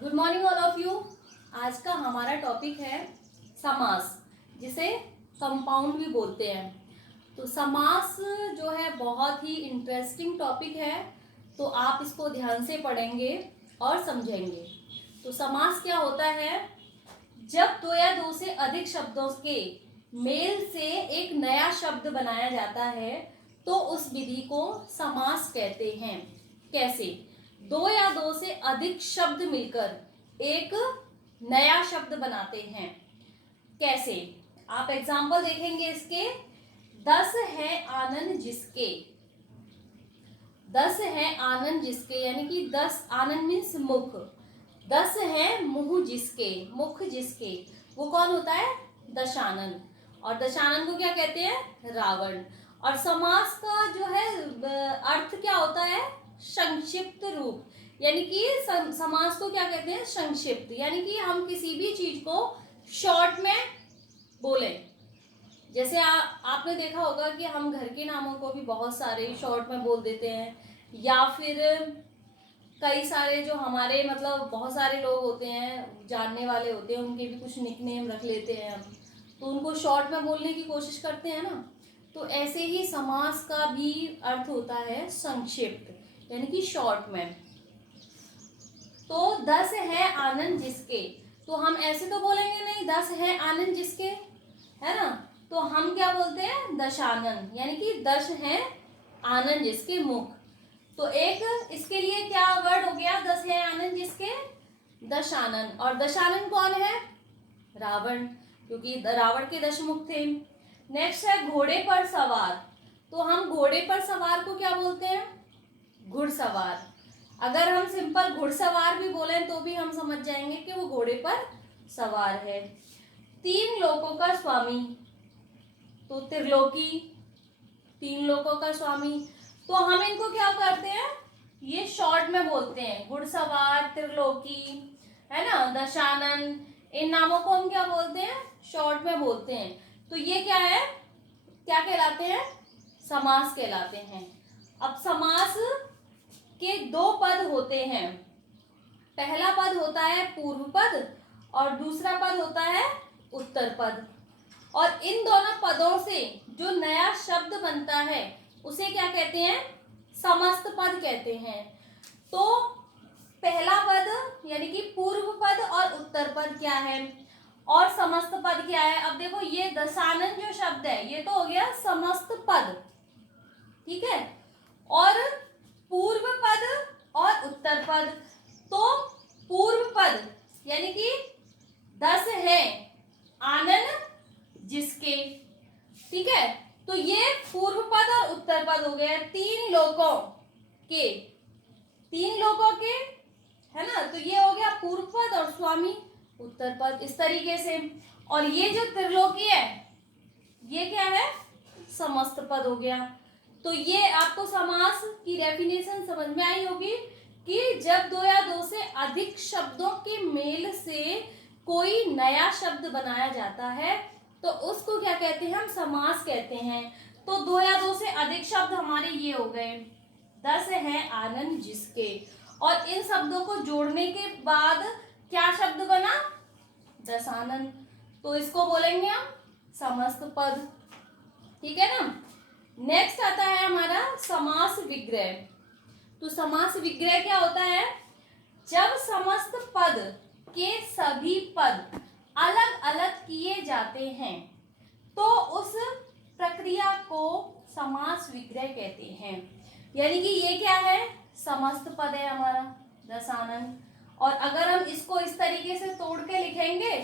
Good morning all of you. आज का हमारा टॉपिक है समास, जिसे कंपाउंड भी बोलते हैं। तो समास जो है बहुत ही इंटरेस्टिंग टॉपिक है, तो आप इसको ध्यान से पढ़ेंगे और समझेंगे। तो समास क्या होता है? जब दो या दो से अधिक शब्दों के मेल से एक नया शब्द बनाया जाता है तो उस विधि को समास कहते हैं। कैसे? दो या दो से अधिक शब्द मिलकर एक नया शब्द बनाते हैं। कैसे? आप एग्जाम्पल देखेंगे इसके। 10 है आनंद जिसके। 10 है आनंद जिसके यानी कि 10 आनंद मीन्स मुख। 10 है मुंह जिसके, मुख जिसके, वो कौन होता है? दशानन। और दशानन को क्या कहते हैं? रावण। और समास का जो है अर्थ क्या होता है? संक्षिप्त रूप। यानी कि समास को क्या कहते हैं? संक्षिप्त। यानी कि हम किसी भी चीज को शॉर्ट में बोलें। जैसे आपने देखा होगा कि हम घर के नामों को भी बहुत सारे शॉर्ट में बोल देते हैं, या फिर कई सारे जो हमारे मतलब बहुत सारे लोग होते हैं, जानने वाले होते हैं, उनके भी कुछ निकनेम रख लेते हैं हम, तो उनको शॉर्ट में बोलने की कोशिश करते हैं ना। तो ऐसे ही समास का भी अर्थ होता है संक्षिप्त, यानी कि शॉर्ट में। तो 10 है आनंद जिसके, तो हम ऐसे तो बोलेंगे नहीं 10 है आनंद जिसके, है ना। तो हम क्या बोलते हैं? दशानन, यानी कि 10 है आनंद जिसके मुख। तो एक इसके लिए क्या वर्ड हो गया? 10 है आनंद जिसके, दशानन। और दशानन कौन है? रावण, क्योंकि रावण के 10 मुख थे। नेक्स्ट है घोड़े पर सवार। तो हम घोड़े पर सवार को क्या बोलते हैं? घुड़सवार। अगर हम सिंपल घुड़सवार भी बोलें तो भी हम समझ जाएंगे कि वो घोड़े पर सवार है। 3 लोकों का स्वामी, तो त्रिलोकी, 3 लोकों का स्वामी। तो हम इनको क्या करते हैं? ये शॉर्ट में बोलते हैं। घुड़सवार, त्रिलोकी, है ना, दशानन, इन नामों को हम क्या बोलते हैं? शॉर्ट में बोलते हैं। तो ये क्या है? क्या कहलाते हैं? समास कहलाते हैं। अब समास के 2 पद होते हैं। पहला पद होता है पूर्व पद और दूसरा पद होता है उत्तर पद। और इन दोनों पदों से जो नया शब्द बनता है उसे क्या कहते हैं? समस्त पद कहते हैं। तो पहला पद यानी कि पूर्व पद और उत्तर पद क्या है और समस्त पद क्या है? अब देखो, ये दशानन जो शब्द है ये तो हो गया समस्त पद, ठीक है। और पूर्व पद और उत्तर पद, तो पूर्व पद यानी कि 10 है आनंद जिसके, ठीक है। तो ये पूर्व पद और उत्तर पद हो गया 3 लोकों के, 3 लोकों के, है ना। तो ये हो गया पूर्व पद और स्वामी उत्तर पद, इस तरीके से। और ये जो त्रिलोकी है ये क्या है? समस्त पद हो गया। तो ये आपको समास की डेफिनेशन समझ में आई होगी कि जब 2 या 2 से अधिक शब्दों के मेल से कोई नया शब्द बनाया जाता है तो उसको क्या कहते हैं? हम समास कहते हैं। तो 2 या 2 से अधिक शब्द हमारे ये हो गए, 10 है आनंद जिसके, और इन शब्दों को जोड़ने के बाद क्या शब्द बना? दशानन। तो इसको बोलेंगे हम समस्त पद, ठीक है ना। नेक्स्ट आता है हमारा समास विग्रह। तो समास विग्रह क्या होता है? जब समस्त पद के सभी पद अलग अलग किए जाते हैं तो उस प्रक्रिया को समास विग्रह कहते हैं। यानी कि ये क्या है? समस्त पद है हमारा दशानन, और अगर हम इसको इस तरीके से तोड़ के लिखेंगे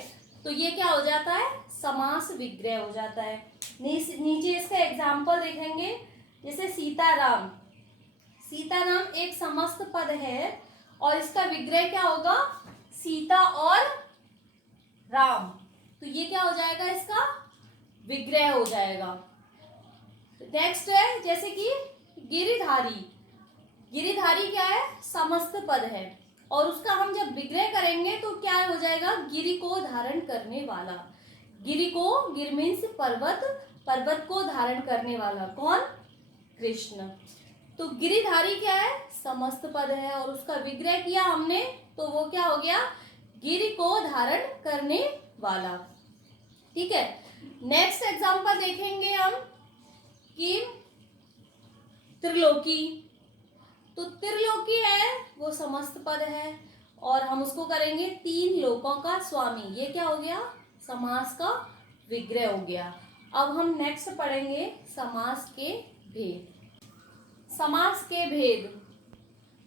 तो ये क्या हो जाता है? समास विग्रह हो जाता है। नीचे इसका एग्जाम्पल देखेंगे, जैसे सीताराम। सीताराम एक समस्त पद है और इसका विग्रह क्या होगा? सीता और राम। तो ये क्या हो जाएगा? इसका विग्रह हो जाएगा। नेक्स्ट है जैसे कि गिरिधारी। गिरिधारी क्या है? समस्त पद है और उसका हम जब विग्रह करेंगे तो क्या हो जाएगा? गिरि को धारण करने वाला। गिरि को, गिर मीन्स पर्वत, पर्वत को धारण करने वाला कौन? कृष्ण। तो गिरिधारी क्या है, समस्त पद है, और उसका विग्रह किया हमने तो वो क्या हो गया, गिरि को धारण करने वाला। ठीक है, नेक्स्ट एग्जांपल देखेंगे हम कि त्रिलोकी। तो त्रिलोकी है वो समस्त पद है, और हम उसको करेंगे 3 लोकों का स्वामी। ये क्या हो गया, समास का विग्रह हो गया। अब हम नेक्स्ट पढ़ेंगे समास के भेद। समास के भेद,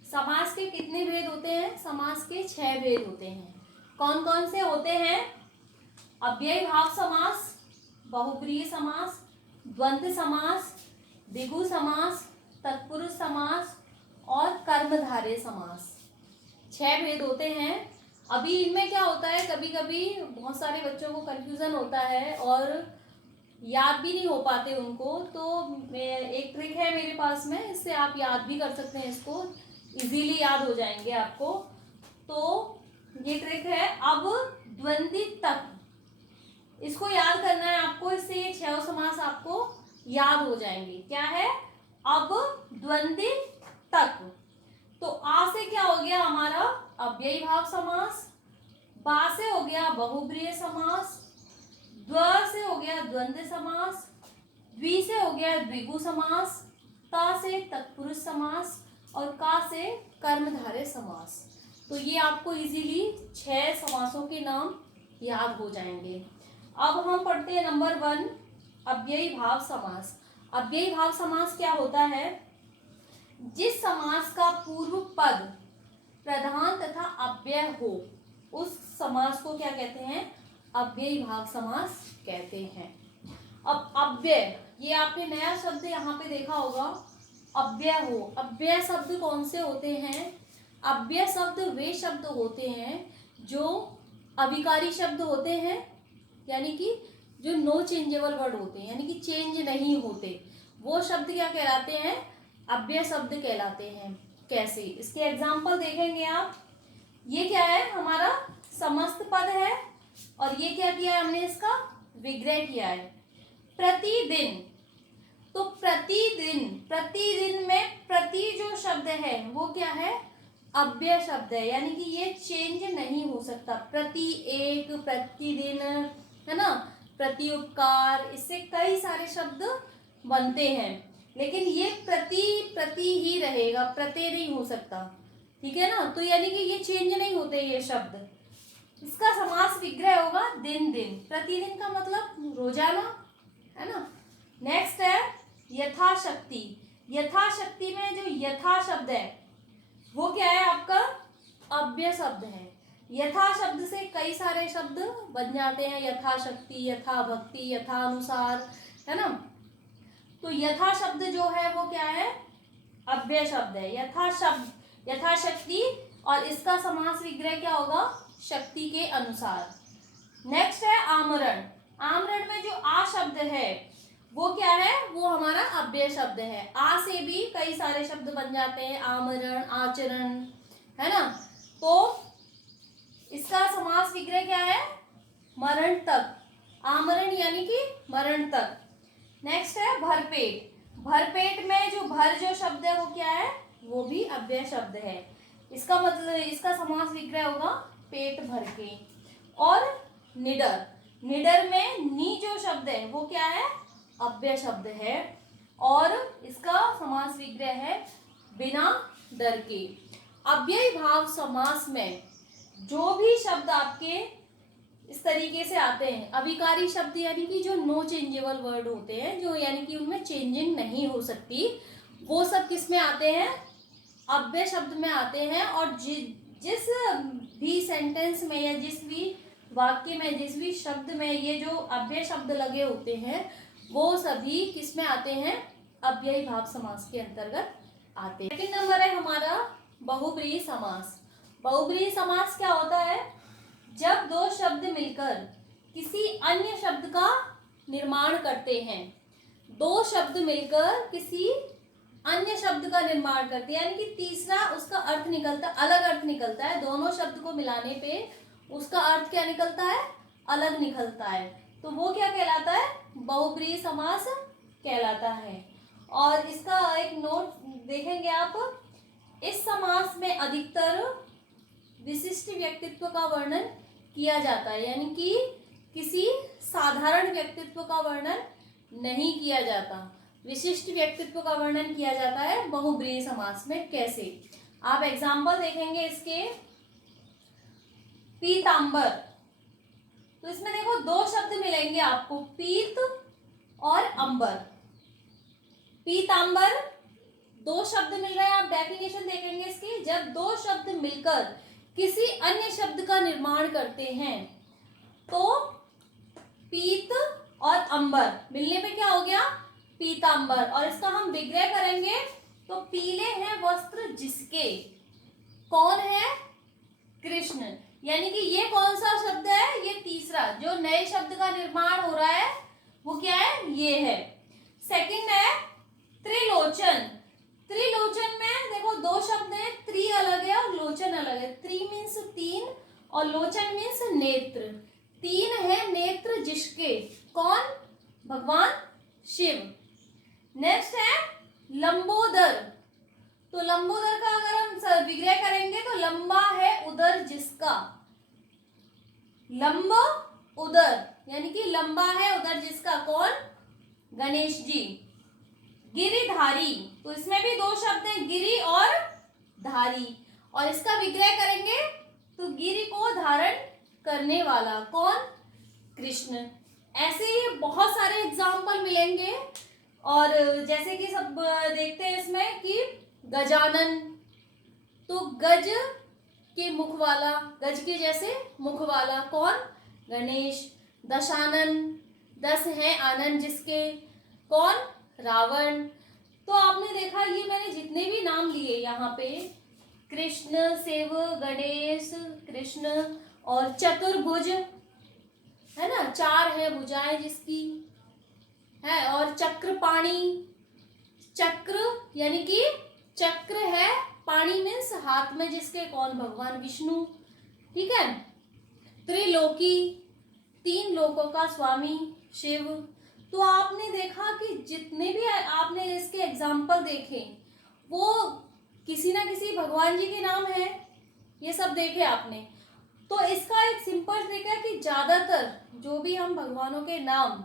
समास के कितने भेद होते हैं, समास के 6 भेद होते हैं। कौन कौन से होते हैं, अव्ययी भाव समास, बहुब्रीहि समास, द्वंद्व समास, द्विगु समास, तत्पुरुष समास और कर्मधारय समास। 6 भेद होते हैं। अभी इनमें क्या होता है, कभी कभी बहुत सारे बच्चों को कंफ्यूजन होता है और याद भी नहीं हो पाते उनको, तो एक ट्रिक है मेरे पास में, इससे आप याद भी कर सकते हैं, इसको इजीली याद हो जाएंगे आपको। तो ये ट्रिक है, अब द्वंद्वी तक, इसको याद करना है आपको, इससे ये 6 समास आपको याद हो जाएंगे। क्या है, अब द्वंद्वी तक। तो आ से क्या हो गया हमारा, अव्ययी भाव समास, बा से हो गया बहुब्रीहि समास, द्व से हो गया द्वंद्व समास, द्वि से हो गया द्विगु समास, ता से तत्पुरुष समास और का से कर्मधारय समास। तो ये आपको इजीली 6 समासों के नाम याद हो जाएंगे। अब हम पढ़ते हैं नंबर 1, अव्ययी भाव समास। अव्ययी भाव समास क्या होता है, जिस समास का पूर्व पद प्रधान तथा अव्यय हो, उस समास को क्या कहते हैं, अव्ययी भाव समास कहते हैं। अब अव्यय, ये आपने नया शब्द यहाँ पे देखा होगा, अव्यय हो। अव्यय शब्द कौन से होते हैं, अव्यय शब्द वे शब्द होते हैं जो अविकारी शब्द होते हैं, यानी कि जो नो चेंजेबल वर्ड होते हैं, यानी कि चेंज नहीं होते, वो शब्द क्या कहलाते हैं, अव्यय शब्द कहलाते हैं। कैसे, इसके एग्जाम्पल देखेंगे आप। ये क्या है, हमारा समस्त पद है, और ये क्या किया है हमने, इसका विग्रह किया है। प्रतिदिन, तो प्रतिदिन, प्रतिदिन में प्रति जो शब्द है वो क्या है, अव्यय शब्द है, यानी कि ये चेंज नहीं हो सकता। प्रति एक, प्रतिदिन, है ना, प्रति उपकार, इससे कई सारे शब्द बनते हैं, लेकिन ये प्रति प्रति ही रहेगा, प्रत्यय नहीं हो सकता। ठीक है ना, तो यानी कि ये चेंज नहीं होते ये शब्द। इसका समास विग्रह होगा दिन दिन। प्रतिदिन का मतलब रोजाना, है ना। नेक्स्ट है यथाशक्ति। यथाशक्ति में जो यथा शब्द है वो क्या है आपका, अव्यय शब्द है। यथा शब्द से कई सारे शब्द बन जाते हैं, यथाशक्ति, यथा भक्ति, यथा अनुसार, है ना। तो यथा शब्द जो है वो क्या है, अव्यय शब्द है। यथा शब्द, यथाशक्ति, और इसका समास विग्रह क्या होगा, शक्ति के अनुसार। नेक्स्ट है आमरण। आमरण में जो आ शब्द है वो क्या है, वो हमारा अव्यय शब्द है। आ से भी कई सारे शब्द बन जाते हैं, आमरण, आचरण, है ना। तो इसका समास विग्रह क्या है, मरण तक। आमरण यानी कि मरण तक। नेक्स्ट है भरपेट। भरपेट में जो भर जो शब्द है वो क्या है, वो भी अव्यय शब्द है। इसका मतलब, इसका समास विग्रह होगा पेट भर के। और निडर, निडर में नी जो शब्द है वो क्या है, अव्यय शब्द है, और इसका समास विग्रह है बिना डर के। अव्ययी भाव समास में जो भी शब्द आपके इस तरीके से आते हैं, अविकारी शब्द यानी कि जो नो चेंजेबल वर्ड होते हैं, जो यानी कि उनमें चेंजिंग नहीं हो सकती, वो सब किस में आते हैं, अव्यय शब्द में आते हैं। और जिस भी सेंटेंस में या जिस भी वाक्य में, जिस भी शब्द में ये जो अव्यय शब्द लगे होते हैं वो सभी किस में आते हैं, अव्ययी भाव समास के अंतर्गत आते हैं। सेकंड नंबर है हमारा बहुब्रीहि समास। बहुब्रीहि समास क्या होता है, जब दो शब्द मिलकर किसी अन्य शब्द का निर्माण करते हैं। दो शब्द मिलकर किसी अन्य शब्द का निर्माण करते हैं, यानी कि तीसरा उसका अर्थ निकलता, अलग अर्थ निकलता है। दोनों शब्द को मिलाने पे उसका अर्थ क्या निकलता है, अलग निकलता है। तो वो क्या कहलाता है, बहुब्रीहि समास कहलाता है। और इसका एक नोट देखेंगे आप, इस समास में अधिकतर विशिष्ट व्यक्तित्व का वर्णन किया जाता है, यानी कि किसी साधारण व्यक्तित्व का वर्णन नहीं किया जाता, विशिष्ट व्यक्तित्व का वर्णन किया जाता है बहुब्रीहि समास में। कैसे, आप एग्जाम्पल देखेंगे इसके। पीतांबर, तो इसमें देखो दो शब्द मिलेंगे आपको, पीत और अंबर। पीतांबर दो शब्द मिल रहे हैं, आप डेफिनेशन देखेंगे इसकी। जब दो शब्द मिलकर किसी अन्य शब्द का निर्माण करते हैं तो पीत और अंबर मिलने पे क्या हो गया, पीतांबर। और इसका हम विग्रह करेंगे तो पीले हैं वस्त्र जिसके, कौन है, कृष्ण। यानी कि ये कौन सा शब्द है, ये तीसरा जो नए शब्द का निर्माण हो रहा है वो क्या है, ये है। सेकंड है त्रिलोचन। त्रिलोचन में देखो दो शब्द हैं, त्रि अलग है और लोचन अलग है। त्रि मीन्स तीन और लोचन मीन्स नेत्र। तीन है नेत्र जिसके, कौन, भगवान शिव। नेक्स्ट है लंबोदर, तो लंबोदर का अगर हम विग्रह करेंगे तो लंबा है उदर जिसका, लंब उदर, यानी कि लंबा है उदर जिसका, कौन, गणेश जी। गिरिधारी, तो इसमें भी दो शब्द हैं, गिरि और धारी, और इसका विग्रह करेंगे तो गिरि को धारण करने वाला, कौन, कृष्ण। ऐसे ही बहुत सारे एग्जाम्पल मिलेंगे। और जैसे कि सब देखते हैं इसमें कि गजानन, तो गज के मुख वाला, गज के जैसे मुख वाला, कौन, गणेश। दशानन, 10 हैं आनंद जिसके, कौन, रावण। तो आपने देखा ये मैंने जितने भी नाम लिए यहाँ पे, कृष्ण, शिव, गणेश, कृष्ण और चतुर्भुज है ना, 4 है भुजाएं जिसकी है, और चक्रपाणी, चक्र यानी कि चक्र है, पाणी मीन्स हाथ में जिसके, कौन, भगवान विष्णु। ठीक है। त्रिलोकी, 3 लोकों का स्वामी, शिव। तो आपने देखा कि जितने भी आपने इसके एग्जाम्पल देखे वो किसी ना किसी भगवान जी के नाम है, ये सब देखे आपने। तो इसका एक सिंपल तरीका है कि ज्यादातर जो भी हम भगवानों के नाम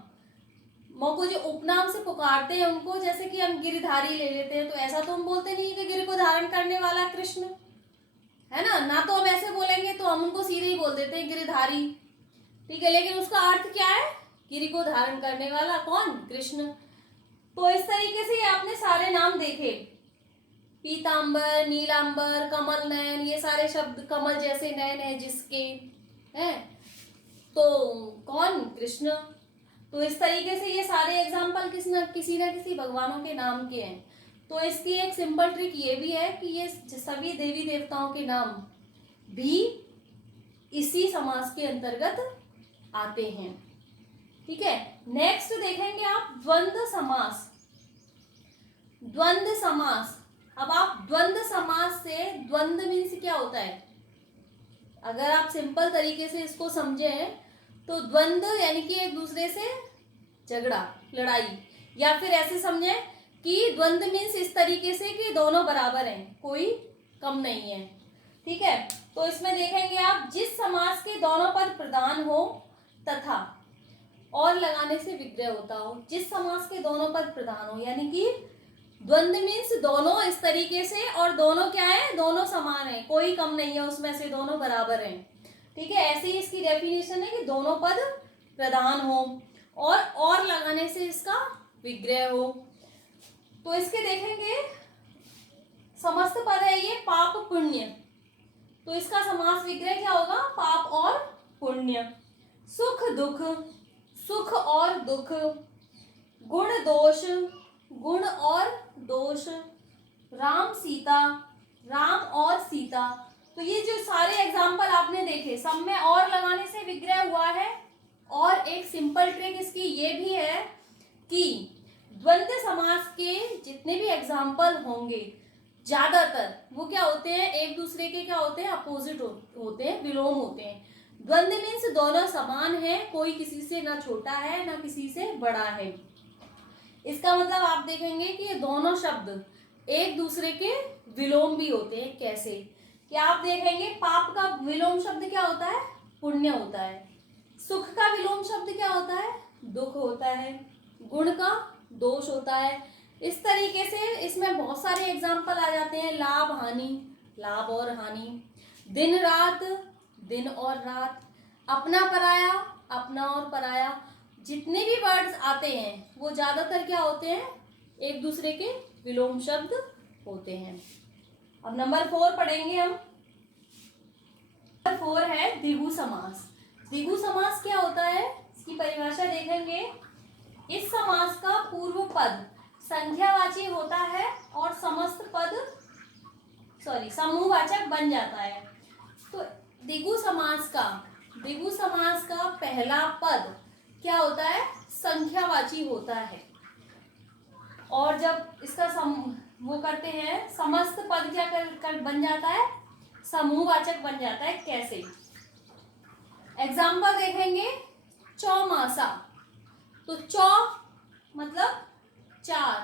को जो उपनाम से पुकारते हैं उनको, जैसे कि हम गिरिधारी ले लेते हैं, तो ऐसा तो हम बोलते नहीं कि गिरि को धारण करने वाला कृष्ण है ना तो हम ऐसे बोलेंगे तो हम उनको सीधे ही बोल देते हैं गिरिधारी। ठीक है, लेकिन उसका अर्थ क्या है, गिरि को धारण करने वाला, कौन, कृष्ण। तो इस तरीके से आपने सारे नाम देखे, पीतांबर, नीलांबर, कमल नयन, ये सारे शब्द, कमल जैसे नयन है जिसके, है तो कौन, कृष्ण। तो इस तरीके से ये सारे एग्जाम्पल किसी ना किसी भगवानों के नाम के हैं। तो इसकी एक सिंपल ट्रिक ये भी है कि ये सभी देवी देवताओं के नाम भी इसी समास के अंतर्गत आते हैं। ठीक है, नेक्स्ट देखेंगे आप द्वंद्व समास। द्वंद्व समास, अब आप द्वंद्व समास से, द्वंद्व मीन्स क्या होता है, अगर आप सिंपल तरीके से इसको समझे तो द्वंद्व यानी कि एक दूसरे से झगड़ा, लड़ाई, या फिर ऐसे समझे कि द्वंद्व मीन्स इस तरीके से कि दोनों बराबर हैं, कोई कम नहीं है। ठीक है, तो इसमें देखेंगे आप, जिस समास के दोनों पद प्रधान हो तथा और लगाने से विग्रह होता हो। जिस समास के दोनों पद प्रधान हो, यानी कि द्वंद्व मीन्स दोनों इस तरीके से, और दोनों क्या है, दोनों समान है, कोई कम नहीं है उसमें से, दोनों बराबर हैं। ठीक है, ऐसे ही इसकी डेफिनेशन है कि दोनों पद प्रधान हो और लगाने से इसका विग्रह हो। तो इसके देखेंगे, समस्त पद है ये पाप पुण्य, तो इसका समास विग्रह क्या होगा, पाप और पुण्य। सुख दुख, सुख और दुख। गुण दोष, गुण और दोष। राम सीता, राम और सीता। तो ये जो सारे एग्जाम्पल आपने देखे, सब में और लगाने से विग्रह हुआ है। और एक सिंपल ट्रिक इसकी ये भी है कि द्वंद्व समास के जितने भी एग्जाम्पल होंगे ज्यादातर वो क्या होते हैं, एक दूसरे के क्या होते हैं, अपोजिट होते हैं, विलोम होते हैं। द्वंद्व मीन्स दोनों समान है, कोई किसी से ना छोटा है ना किसी से बड़ा है। इसका मतलब आप देखेंगे कि ये दोनों शब्द एक दूसरे के विलोम भी होते हैं। कैसे कि आप देखेंगे पाप का विलोम शब्द क्या होता है? पुण्य होता है। सुख का विलोम शब्द क्या होता है? दुख होता है। गुण का दोष होता है। इस तरीके से इसमें बहुत सारे एग्जाम्पल आ जाते हैं। लाभ हानि, लाभ और हानि, दिन रात, दिन और रात, अपना पराया, अपना और पराया, जितने भी वर्ड्स आते हैं वो ज्यादातर क्या होते हैं? एक दूसरे के विलोम शब्द होते हैं। अब नंबर 4 पढ़ेंगे हम। नंबर 4 है द्विगु समास। द्विगु समास क्या होता है? इसकी परिभाषा देखेंगे। इस समास का पूर्व पद संख्यावाची होता है और समस्त पद समूहवाचक बन जाता है। तो द्विगु समास का पहला पद क्या होता है? संख्यावाची होता है। और जब इसका वो करते हैं, समस्त पद क्या कर बन जाता है? समूहवाचक बन जाता है। कैसे? एग्जाम्पल देखेंगे। चौमासा, तो चौ मतलब 4,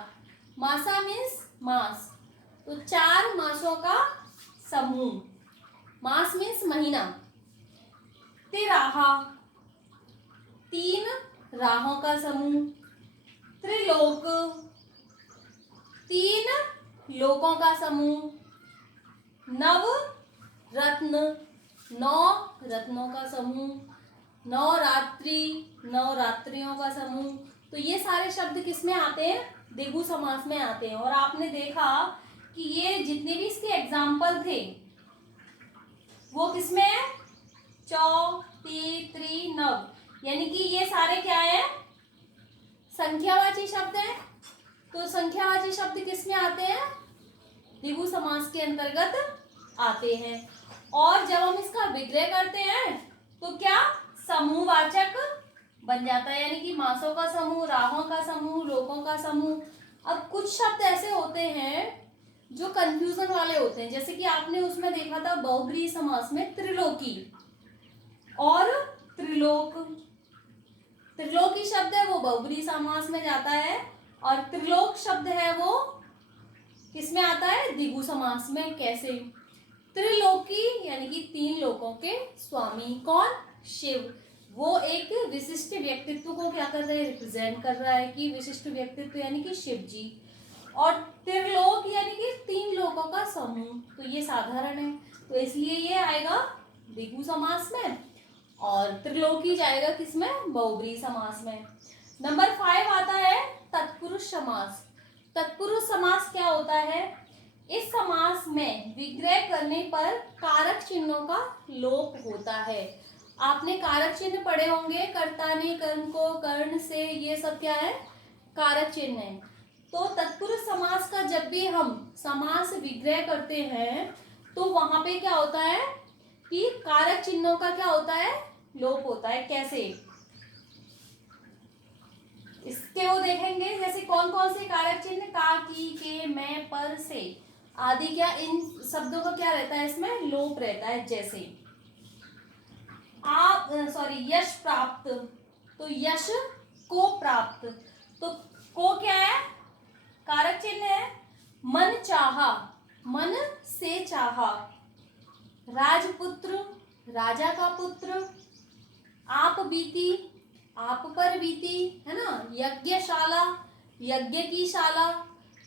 मासा मीन्स मास, तो 4 मासों का समूह, मास मीन्स महीना। तिराहा, 3 राहों का समूह। त्रिलोक, 3 लोकों का समूह। नव रत्न, 9 रत्नों का समूह। नवरात्रि, 9 रात्रियों का समूह। तो ये सारे शब्द किस में आते हैं? द्विगु समास में आते हैं। और आपने देखा कि ये जितने भी इसके एग्जाम्पल थे वो किसमें है? चौ, ती, त्रि, नव, यानी कि ये सारे क्या है? संख्यावाची शब्द हैं। तो संख्यावाची शब्द किस में आते हैं? द्विगु समास के अंतर्गत आते हैं। और जब हम इसका विग्रह करते हैं तो क्या? समूहवाचक बन जाता है, यानी कि मासों का समूह, राहों का समूह, लोकों का समूह। अब कुछ शब्द ऐसे होते हैं जो कंफ्यूजन वाले होते हैं, जैसे कि आपने उसमें देखा था बहुब्रीहि समास में त्रिलोकी और त्रिलोक। त्रिलोकी शब्द है वो बहुब्रीहि समास में जाता है और त्रिलोक शब्द है वो किसमें आता है? द्विगु समास में। कैसे? त्रिलोकी यानी कि 3 लोकों के स्वामी। कौन? शिव। वो एक विशिष्ट व्यक्तित्व को क्या कर रहे हैं? रिप्रेजेंट कर रहा है कि विशिष्ट व्यक्तित्व यानी कि शिव जी। और त्रिलोक यानी कि 3 लोकों का समूह, तो ये साधारण है, तो इसलिए ये आएगा द्विगु समास में और त्रिलोकी जाएगा किसमें? बहुब्रीहि समास में। नंबर 5 आता है तत्पुरुष समास। तत्पुरुष समास क्या होता है? इस समास में विग्रह करने पर कारक चिन्हों का लोप होता है। आपने कारक चिन्ह पढ़े होंगे, कर्ता ने, कर्म को, कर्ण से, ये सब क्या है? कारक चिन्ह है। तो तत्पुरुष समास का जब भी हम समास विग्रह करते हैं तो वहां पे क्या होता है कि कारक चिन्हों का क्या होता है? लोप होता है। कैसे? इसके वो देखेंगे, जैसे कौन कौन से कारक चिन्ह? का, की, के, मैं, पर, से आदि, क्या इन शब्दों का क्या रहता है? इसमें लोप रहता है। जैसे यश प्राप्त, तो यश को प्राप्त, तो को क्या है? कारक चिन्ह है। मन चाहा, मन से चाहा। राजपुत्र, राजा का पुत्र। आप बीती, आप पर बीती, है ना। यज्ञशाला, यज्ञ की शाला।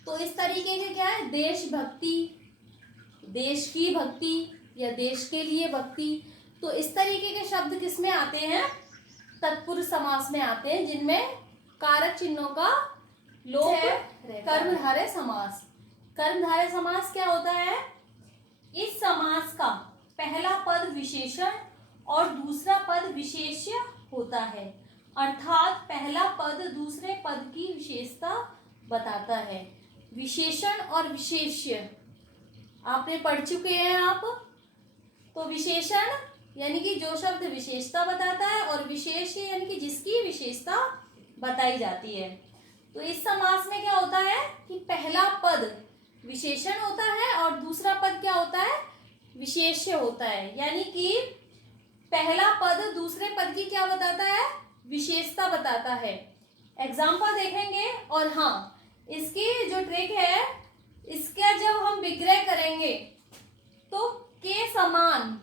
तो इस तरीके के क्या है? देशभक्ति, देश की भक्ति या देश के लिए भक्ति। तो इस तरीके के शब्द किसमें आते हैं? तत्पुरुष समास में आते हैं, जिनमें कारक चिन्हों का लोप है। कर्मधारय समास। कर्मधारय समास क्या होता है? इस समास का पहला पद विशेषण और दूसरा पद विशेष्य होता है, अर्थात पहला पद दूसरे पद की विशेषता बताता है। विशेषण और विशेष्य आपने पढ़ चुके हैं आप। तो विशेषण यानी कि जो शब्द विशेषता बताता है और विशेष्य यानी कि जिसकी विशेषता बताई जाती है। तो इस समास में क्या होता है कि पहला पद विशेषण होता है और दूसरा पद क्या होता है? विशेष्य होता है, यानी कि पहला पद दूसरे पद की क्या बताता है? विशेषता बताता है। एग्जाम्पल देखेंगे। और हाँ, इसकी जो ट्रिक है, इसका जब हम विग्रह करेंगे तो के समान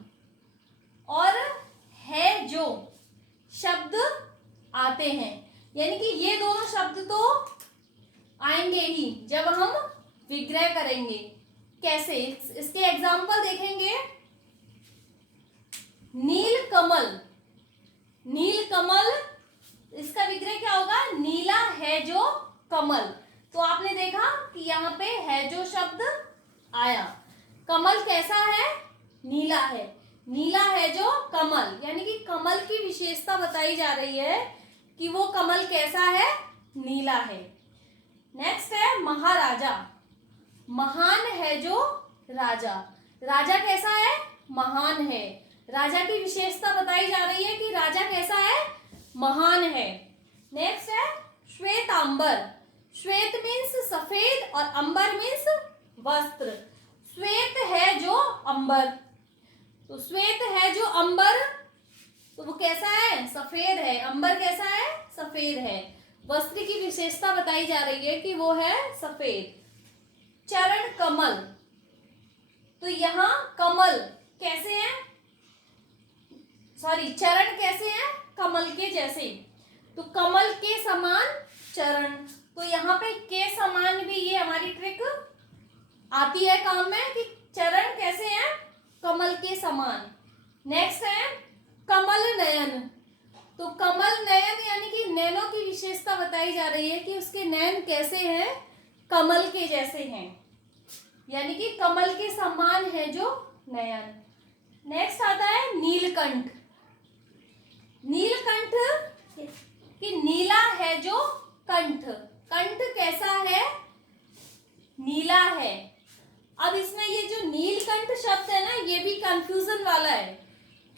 और है जो शब्द आते हैं, यानी कि ये दोनों शब्द तो आएंगे ही जब हम विग्रह करेंगे। कैसे, इसके एग्जाम्पल देखेंगे। नील कमल, नील कमल, इसका विग्रह क्या होगा, नीला है जो कमल। तो आपने देखा कि यहाँ पे है जो शब्द आया। कमल कैसा है, नीला है, नीला है जो कमल, यानी कि कमल की विशेषता बताई जा रही है कि वो कमल कैसा है, नीला है। नेक्स्ट है महाराजा, महान है जो राजा, राजा कैसा है, महान है। राजा की विशेषता बताई जा रही है कि राजा कैसा है, महान है। नेक्स्ट है श्वेतांबर, श्वेत मीन्स सफेद और अंबर मीन्स वस्त्र। श्वेत है जो अंबर, तो श्वेत है जो अंबर, तो वो कैसा है, सफेद है। अंबर कैसा है, सफेद है। वस्त्र की विशेषता बताई जा रही है कि वो है सफेद। चरण कमल, तो यहाँ कमल कैसे है, सॉरी चरण कैसे हैं, कमल के जैसे, तो कमल के समान चरण। तो यहाँ पे के समान भी ये हमारी ट्रिक आती है काम में कि चरण कैसे हैं, कमल के समान। नेक्स्ट है कमल नयन, तो कमल नयन यानी कि नैनों की विशेषता बताई जा रही है कि उसके नैन कैसे हैं, कमल के जैसे हैं, यानी कि कमल के समान है जो नयन। नेक्स्ट आता है नीलकंठ, नीलकंठ कि नीला है जो कंठ, कंठ कैसा है, नीला है। अब इसमें ये जो नीलकंठ शब्द है ना, ये भी कंफ्यूजन वाला है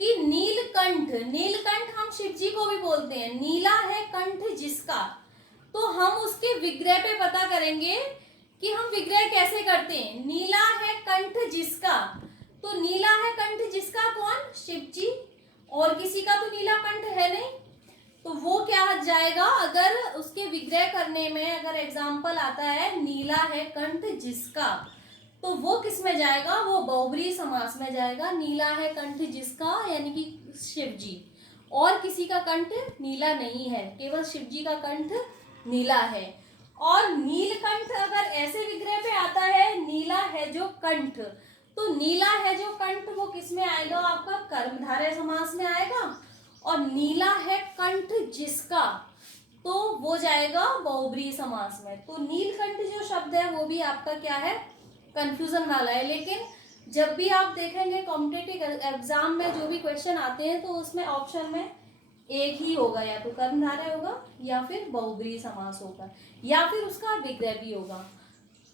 कि नीलकंठ, नीलकंठ हम शिव जी को भी बोलते हैं, नीला है कंठ जिसका। तो हम उसके विग्रह पे पता करेंगे कि हम विग्रह कैसे करते हैं। नीला है कंठ जिसका, तो नीला है कंठ जिसका कौन, शिव जी, और किसी का तो नीला कंठ है नहीं। तो वो क्या जाएगा, अगर उसके विग्रह करने में अगर एग्जाम्पल आता है नीला है कंठ जिसका, तो वो किस में जाएगा, वो बहुब्रीहि समास में जाएगा। नीला है कंठ जिसका यानी कि शिव जी, और किसी का कंठ नीला नहीं है, केवल शिव जी का कंठ नीला है। और नीलकंठ अगर ऐसे विग्रह पे आता है नीला है जो कंठ, तो नीला है जो कंठ वो किस में आएगा, आपका कर्मधारय समास में आएगा। और नीला है कंठ जिसका, तो वो जाएगा बहुब्रीहि समास में। तो नीलकंठ जो शब्द है वो भी आपका क्या है, कंफ्यूजन वाला है। लेकिन जब भी आप देखेंगे कॉम्पिटिटिव एग्जाम में जो भी क्वेश्चन आते हैं, तो उसमें ऑप्शन में एक ही होगा, या तो कर्मधारय होगा या फिर बहुब्रीहि समास होगा या फिर उसका विग्रह भी होगा।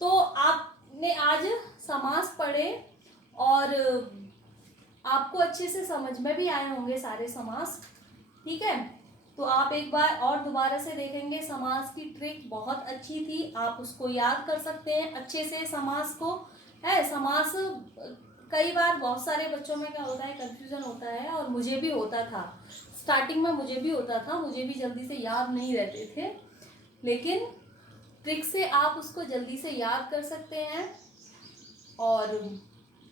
तो आपने आज समास पढ़े और आपको अच्छे से समझ में भी आए होंगे सारे समास, ठीक है। तो आप एक बार और दोबारा से देखेंगे, समास की ट्रिक बहुत अच्छी थी, आप उसको याद कर सकते हैं अच्छे से समास को, है। समास कई बार बहुत सारे बच्चों में क्या होता है, कंफ्यूजन होता है, और मुझे भी होता था स्टार्टिंग में, मुझे भी होता था, मुझे भी जल्दी से याद नहीं रहते थे। लेकिन ट्रिक से आप उसको जल्दी से याद कर सकते हैं और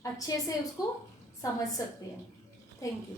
अच्छे से उसको समझ सकते हैं। Thank you.